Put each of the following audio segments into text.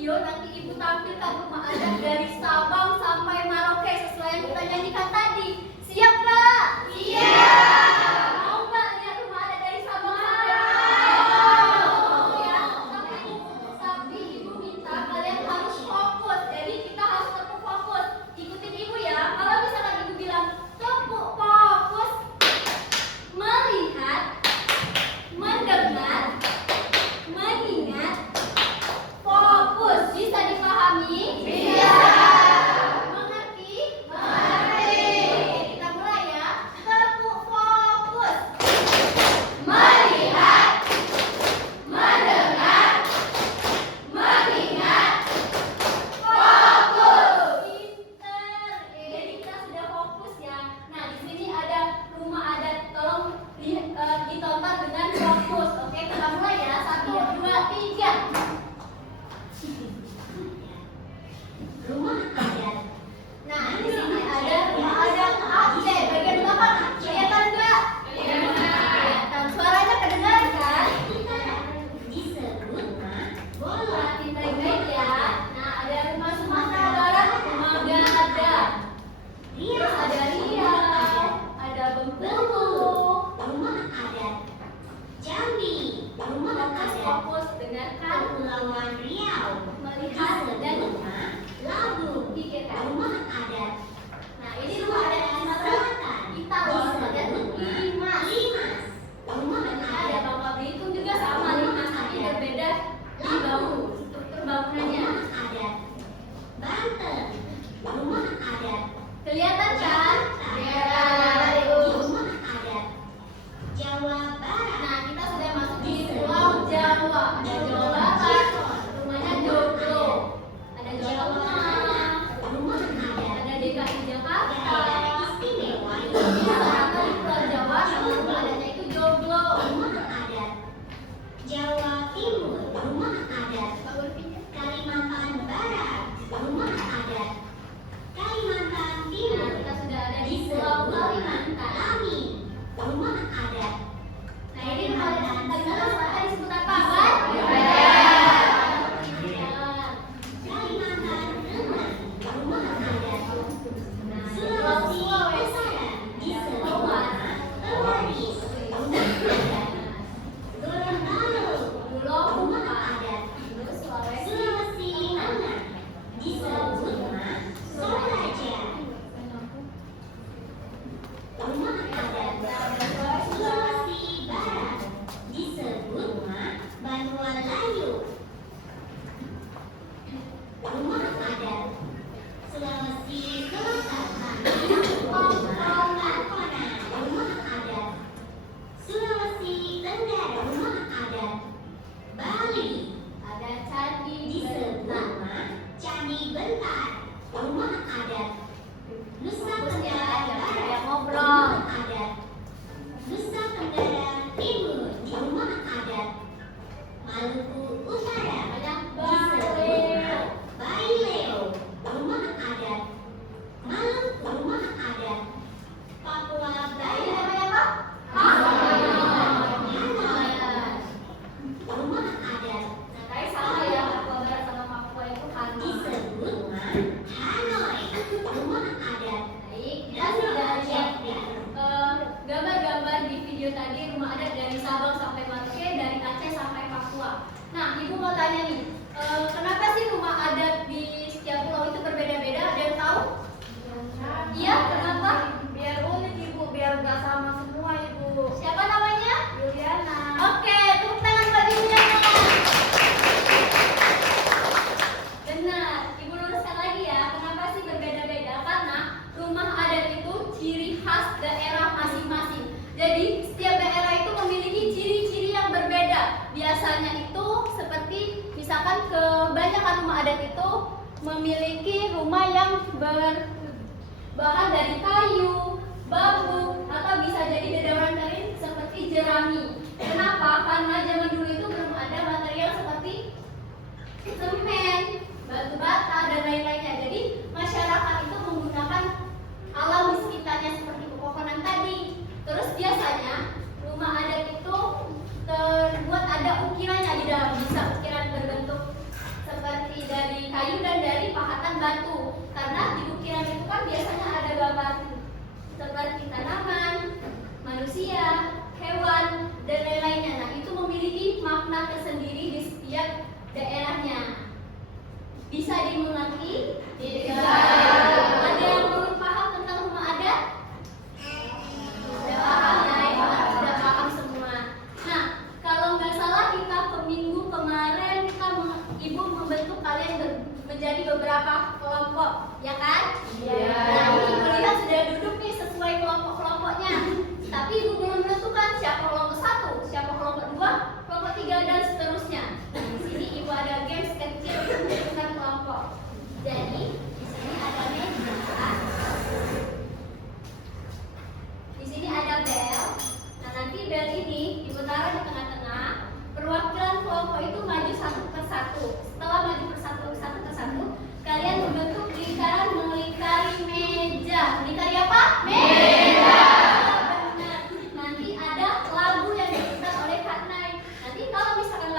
video nanti Ibu tampilkan rumah adat dari Sabang sampai Merauke sesuai yang kita nyanyikan tadi. Siap Kak? Siap. Mau Mbak lihat rumah adat dari Sabang sampai Merauke? Ya. Tapi Ibu minta kalian harus fokus. Jadi kita harus tetap fokus. Ikutin Ibu ya. Kalau misalkan Ibu bilang tepuk fokus, melihat, mendengar, mengingat, fokus. Bisa dipahami? Bisa. Mengerti? Mengerti. Oke, kita mulai ya. Tepuk fokus. Melihat, mendengar, mengingat, fokus. Pinter. Jadi kita sudah fokus ya. Nah, di sini ada rumah adat. Tolong ditonton dengan fokus. Oke, kita mulai ya. 1, 2, 3. Rumah adat. Nah, di sini ada rumah adat Aceh. Bagian belakang kelihatan nggak? Kelihatan. Suaranya kedengaran kan? Disebut bola. Pintar baik ya. Nah, ada rumah Sumatera Barat, rumah Gada. Terus ada Riau, ada Bengkulu, rumah adat Jambi, rumah adat. Fokus dengarkan Kepulauan Riau, melihat dan Labu, pikirkan rumah adat. Nah, ini rumah adat Sumatera Selatan. Kita loh ada Limas. Rumah adat Bangka Belitung juga sama Limas, tapi berbeda di bau struktur bangunannya. Adat Banten, rumah adat. Kelihatan kan? Kelihatan. Rumah adat Jawa Barat. Nah, kita sudah masuk di Pulau Jawa. Ada Jawa Barat, rumahnya Joglo. Ada Jawa Tengah, rumah adat. Ada DKI Jakarta. Istimewa di Pulau Jawa, rumah adatnya itu Joglo. Rumah adat Jawa Timur, rumah adat. Kalimantan Barat, rumah adat. Kalimantan Timur. Nah, kita sudah ada di Pulau Kalimantan. Lamin, rumah adat. Nah, ini rumah adat Kalimantan Selatan disebut apa, Bang? Kalimantan Tengah, rumah adat. Sulawesi Utara disebut Tewaris, rumah adat. Gorontalo, rumah adat. Sulawesi Tengah disebut Toraja, rumah adat. Sulawesi Barat disebut Banua-Layu, rumah adat. Sulawesi Selatan disebut Lakona, rumah adat. Sulawesi Tenggara, rumah adat. Bali ada candi disebut Candi Bentar, rumah adat. Nusa Tenggara Barat, rumah adat. Nusa Tenggara Timur, rumah adat. Maluku Utara disebut Baileo, rumah adat. Maluku, rumah adat. Papua Barat, Hanoi, rumah adat. Nah, kayak sama ya, Papua Barat sama Papua itu disebut Hanoi, rumah adat. Baik, kita sudah lihat ya gambar-gambar di video tadi rumah adat dari Sabang sampai Merauke, dari Aceh sampai Papua. Nah, Ibu mau tanya nih, kenapa sih rumah adat di setiap pulau itu berbeda-beda? Ada yang tahu? Iya, kenapa? Biar unik Ibu, biar nggak sama semua Ibu. Siapa namanya? Juliana. Oke, tepuk tangan buat Juliana. Benar, Ibu luruskan lagi ya. Kenapa sih berbeda-beda? Karena rumah adat itu ciri khas daerah masing-masing. Jadi setiap daerah itu memiliki ciri-ciri yang berbeda. Biasanya itu seperti misalkan kebanyakan rumah adat itu memiliki rumah yang berbahan dari kayu, bambu, atau bisa jadi dedaunan kering seperti jerami. Kenapa? Karena zaman dulu itu belum ada material seperti semen, batu bata, dan lain-lainnya. Jadi masyarakat itu menggunakan alam di sekitarnya seperti pepohonan tadi. Terus biasanya rumah adat itu terbuat ada ukirannya di dalam, bisa ukiran berbentuk seperti dari batu. Karena di ukiran itu kan biasanya ada gambar seperti tanaman, manusia, hewan, dan lain-lainnya. Nah, itu memiliki makna tersendiri di setiap daerahnya. Bisa dimengerti? Bisa. Ada yang belum paham tentang rumah adat? Sudah paham ya? Sudah paham semua. Nah, kalau nggak salah kita minggu kemarin ibu membentuk kalian menjadi beberapa kelompok, ya kan? Iya. Nah, ibu melihat sudah duduk nih sesuai kelompok-kelompoknya. Tapi ibu belum menentukan siapa kelompok 1, siapa kelompok 2, kelompok 3 dan seterusnya. Nah, di sini ibu ada games kecil untuk menentukan kelompok. Jadi di sini ada meja, di sini ada bel. Nah, nanti bel ini ibu taruh di tengah-tengah. Perwakilan kelompok itu maju satu persatu. Setelah maju satu persatu, kalian membentuk lingkaran melingkari meja. Melingkari apa? Meja. Benar. Nanti ada lagu yang diputar oleh Kak Nai. Nanti kalau misalkan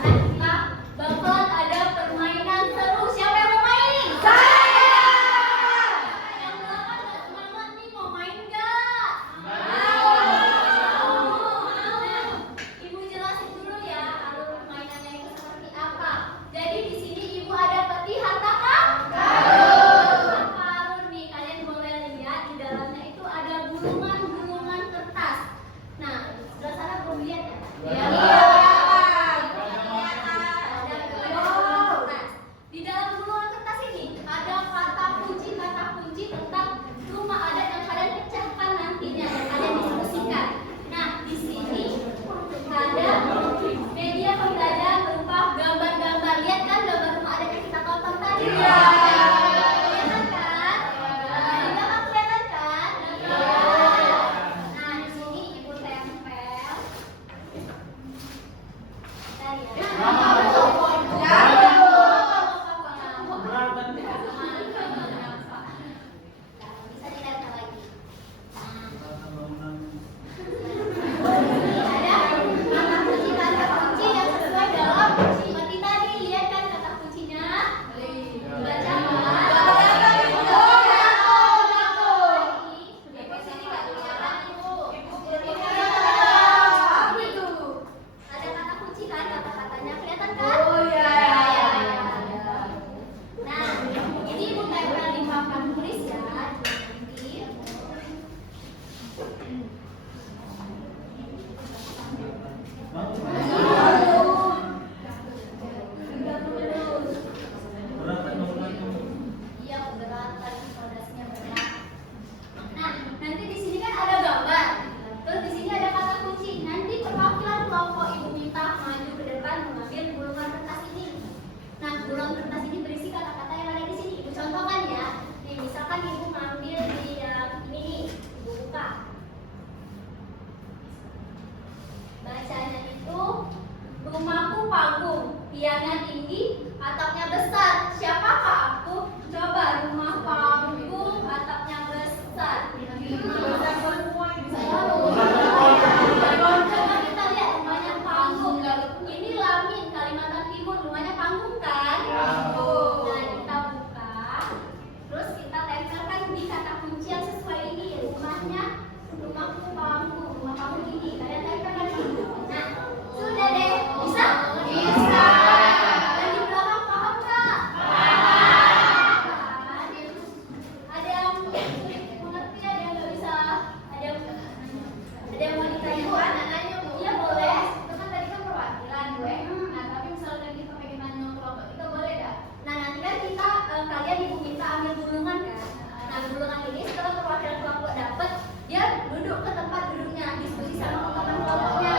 kita bakalan ada permainan seru. Siapa yang mau main? Yang belakang nggak semangat nih, mau main nggak? Ibu jelasin dulu ya alur permainannya itu seperti apa. Jadi di sini ibu ada peti harta karun nih. Kalian boleh lihat di dalamnya itu ada gulungan-gulungan kertas. Nah, sebelah sana belum lihat ya? Di dalam gulungan kertas ini ada kata kunci tentang rumah adat yang kalian pecahkan nantinya, yang kalian diskusikan. Nah, di sini ada media pembelajaran berupa gambar-gambar. Lihat kan gambar rumah adat yang kita tonton tadi? Kelihatan kan? Di belakang kelihatan kan? Nah, di sini ibu tempel. Tadi ya. Bisa ditempel lagi. Ada kata kunci yang sesuai dalam peti tadi. Lihat kan kata kuncinya? Baca ada kata kunci kan, kata-katanya kelihatan kan? Nah, ini ibu tempel di papan tulis ya. Jadi, iya berat tadi fondasinya berat. Nah, nanti di sini kan ada gambar. Terus di sini ada kata kunci. Nanti perwakilan kelompok ibu minta maju ke depan mengambil gulungan kertas ini. Nah, gulungan kertas ini berisi kata-kata yang ada di sini. Ibu contohkan ya. Nih, misalkan ibu ngambil di yang ini nih, ibu buka. Bacanya itu rumahku panggung, tiangnya tinggi, atapnya besar. Siapakah aku? Coba rumah panggung, atapnya besar. Coba kita lihat rumahnya panggung. Ini Lamin, Kalimantan Timur, rumahnya panggung kan? Nah, kita buka. Terus kita tempelkan di kata kunci yang sesuai ini. Rumahku panggung, rumah panggung ini. Kalian tempelkan di sini. Nah, sudah deh. Bisa? Bisa. Dan di belakang paham nggak? Ada yang mengerti, ada yang nggak bisa. Ada yang mau ditanya? Iya boleh. Itu kan tadi kan perwakilan gue. Nah, tapi misalnya kita pengen nanya kelompok kita boleh nggak? Nah, nanti kan kita kalian ibu minta ambil gulungan kan? Nah, gulungan ini setelah perwakilan kelompok dapat, dia duduk ke tempat duduknya, diskusi sama teman kelompoknya.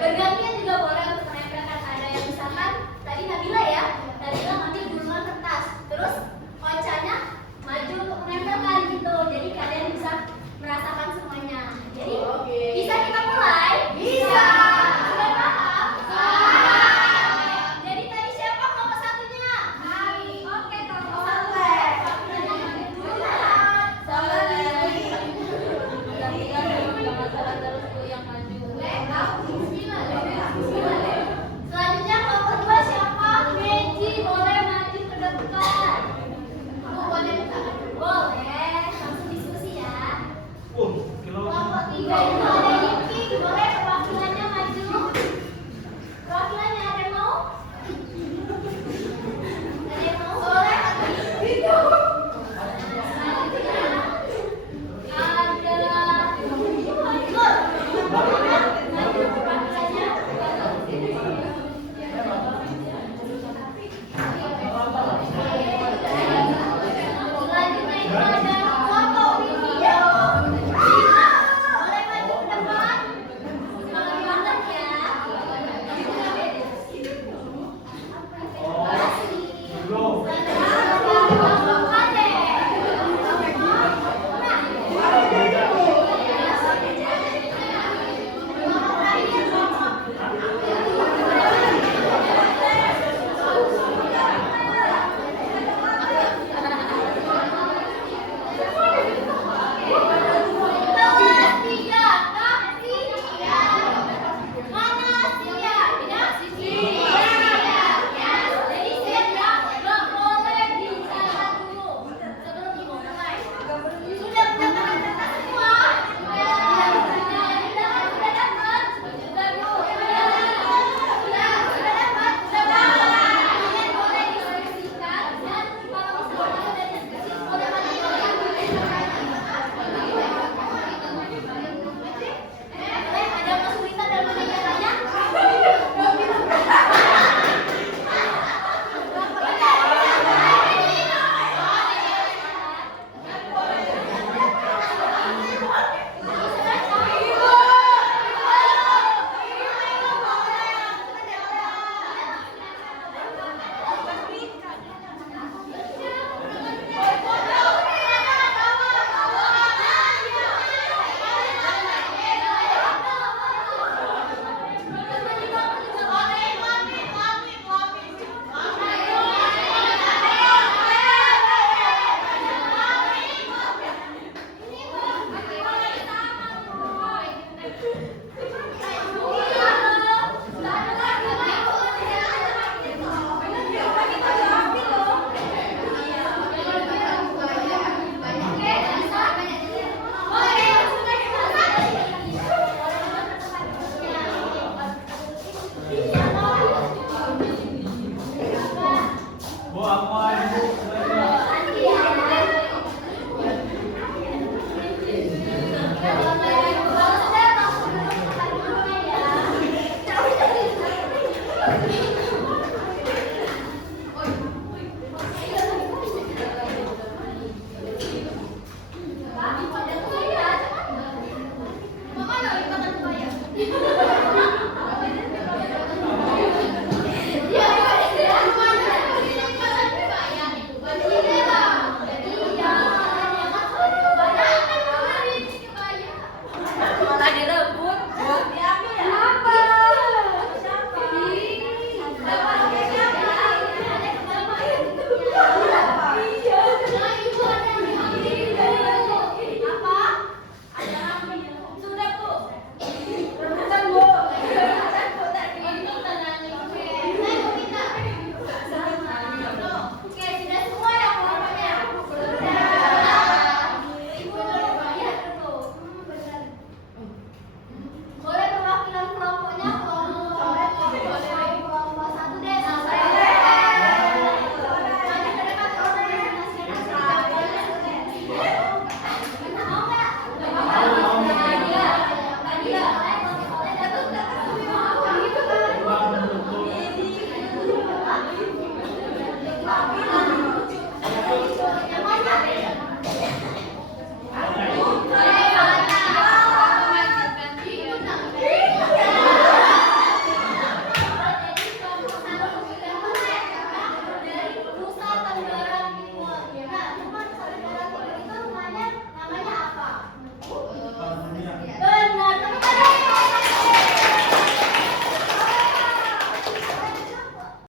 Bergantian juga boleh untuk menempelkan. Ada yang misalkan tadi Nabila ya, Nabila ngambil gulungan kertas, terus Ocanya maju untuk menempelkan gitu. Jadi kalian bisa merasakan semuanya. Jadi bisa kita mulai? Bisa. Sudah paham? Jadi tadi siapa kelompok satunya? Oke, kelompok satu. Selanjutnya kelompok dua siapa? Meji boleh maju ke depan. Ayo.